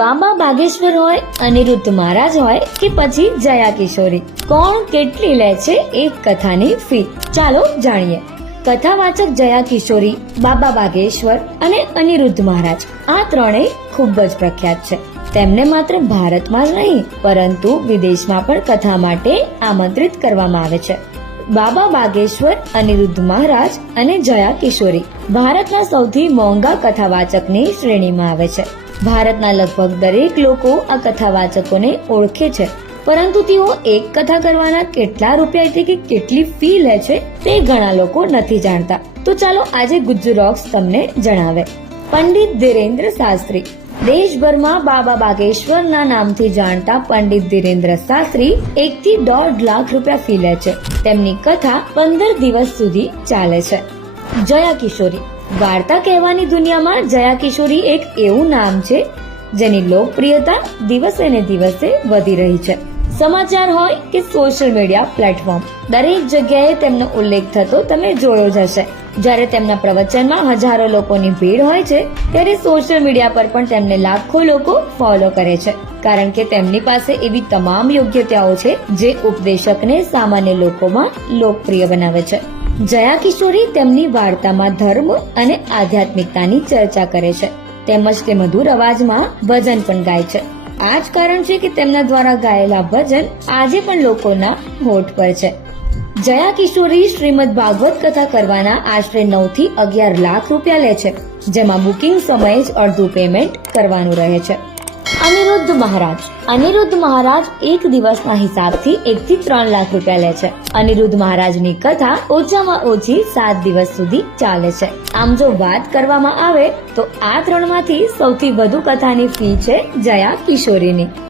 બાબા બાગેશ્વર હોય, અનિરુદ્ધ મહારાજ હોય કે પછી જયા કિશોરી. કોણ કેટલી લે છે એક કથાની ફી ચાલો જાણીએ. કથાવાચક જયા કિશોરી, બાબા બાગેશ્વર અને અનિરુદ્ધ મહારાજ. આ ત્રણેય ખૂબ જ પ્રખ્યાત છે. તેમને માત્ર ભારતમાં જ નહીં, પરંતુ વિદેશમાં પણ કથા માટે આમંત્રિત કરવામાં આવે છે. બાબા બાગેશ્વર, અનિરુદ્ધ મહારાજ અને જયા કિશોરી ભારતના સૌથી મોંઘા કથાવાચકની શ્રેણીમાં આવે છે. ભારતના લગભગ દરેક લોકો આ કથા વાચકોને ઓળખે છે. પરંતુ તેઓ એક કથા કરવાના કેટલા રૂપિયા એટલે કે કેટલી ફી લે છે તે ઘણા લોકો નથી જાણતા. તો ચાલો આજે ગુજરોક્સ તમને જણાવે. પંડિત ધીરેન્દ્ર શાસ્ત્રી. દેશભરમાં બાબા બાગેશ્વરના નામથી જાણતા પંડિત ધીરેન્દ્ર શાસ્ત્રી એક થી દોઢ લાખ રૂપિયા ફી લે છે. તેમની કથા પંદર દિવસ સુધી ચાલે છે. જયા કિશોરી. વાર્તા કહેવાની દુનિયામાં જયા કિશોરી એક એવું નામ છે, જેની લોકપ્રિયતા દિવસે ને દિવસે વધી રહી છે. સમાચાર હોય કે સોશિયલ મીડિયા પ્લેટફોર્મ દરેક જગ્યાએ તેમનો ઉલ્લેખ થતો તમે જોયો જ હશે. જ્યારે તેમના પ્રવચનમાં હજારો લોકોની ભીડ હોય છે, ત્યારે સોશિયલ મીડિયા પર પણ તેમને લાખો લોકો ફોલો કરે છે. કારણ કે તેમની પાસે એવી તમામ યોગ્યતાઓ છે, જે ઉપદેશકને સામાન્ય લોકોમાં લોકપ્રિય બનાવે છે. જયા કિશોરી તેમની વાર્તામાં ધર્મ અને આધ્યાત્મિકતાની ચર્ચા કરે છે. તેમજ તે મધુર અવાજમાં ભજન પણ ગાય છે. આ જ કારણ છે કે તેમના દ્વારા ગાયેલા ભજન આજે પણ લોકોના હોઠ પર છે. જયા કિશોરી શ્રીમદ ભાગવત કથા કરવાના આશરે નવથી અગિયાર લાખ રૂપિયા લે છે, જેમાં બુકિંગ સમયે જ અડધું પેમેન્ટ કરવાનું રહે છે. અનિરુદ્ધ મહારાજ. અનિરુદ્ધ મહારાજ એક દિવસના હિસાબથી એક થી ત્રણ લાખ રૂપિયા લે છે. અનિરુદ્ધ મહારાજની કથા ઓછામાં ઓછી સાત દિવસ સુધી ચાલે છે. આમ જો વાત કરવામાં આવે તો આ ત્રણમાંથી સૌથી વધુ કથાની ફી છે જયા કિશોરીની.